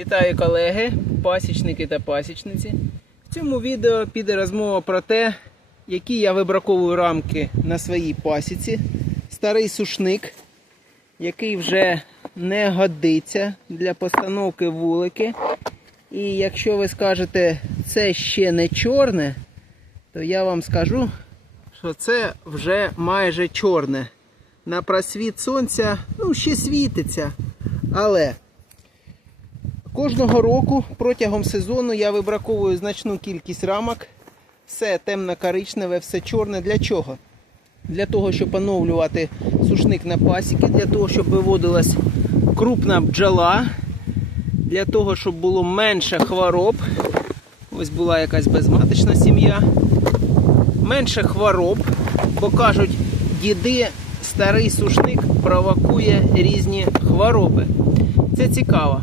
Вітаю колеги, пасічники та пасічниці. В цьому відео піде розмова про те, які я вибраковую рамки на своїй пасіці. Старий сушник, який вже не годиться для постановки вулики. І якщо ви скажете, це ще не чорне, то я вам скажу, що це вже майже чорне. На просвіт сонця ну, ще світиться. Але Кожного року протягом сезону я вибраковую значну кількість рамок. Все темно-коричневе, все чорне. Для чого? Для того, щоб оновлювати сушник на пасіки, для того, щоб виводилась крупна бджола, для того, щоб було менше хвороб. Ось була якась безматочна сім'я. Менше хвороб, бо кажуть, діди, старий сушник провокує різні хвороби. Це цікаво.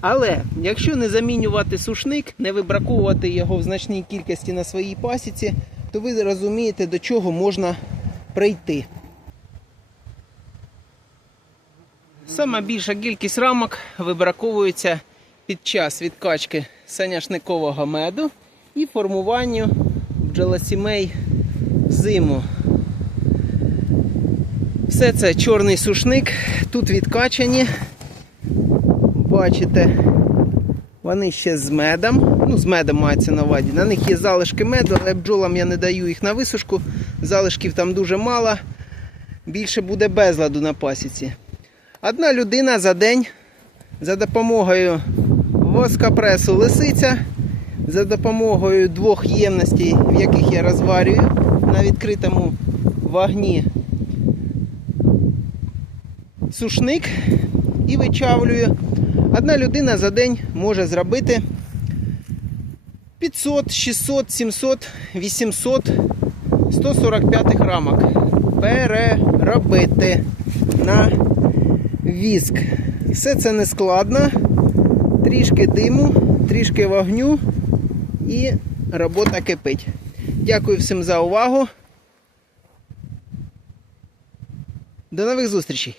Але якщо не замінювати сушник, не вибраковувати його в значній кількості на своїй пасіці, то ви розумієте, до чого можна прийти. Сама більша кількість рамок вибраковується під час відкачки соняшникового меду і формуванню бджолосімей зиму. Все це чорний сушник, тут відкачані. Бачите, вони ще з медом. Ну, з медом мається на увазі. На них є залишки меду, але бджолам я не даю їх на висушку. Залишків там дуже мало. Більше буде безладу на пасіці. Одна людина за день за допомогою воскопресу лисиця, за допомогою двох ємностей, в яких я розварюю на відкритому вогні сушник і вичавлюю. Одна людина за день може зробити 500, 600, 700, 800, 145 рамок. Переробити на віск. Все це не складно. Трішки диму, трішки вогню і робота кипить. Дякую всім за увагу. До нових зустрічей!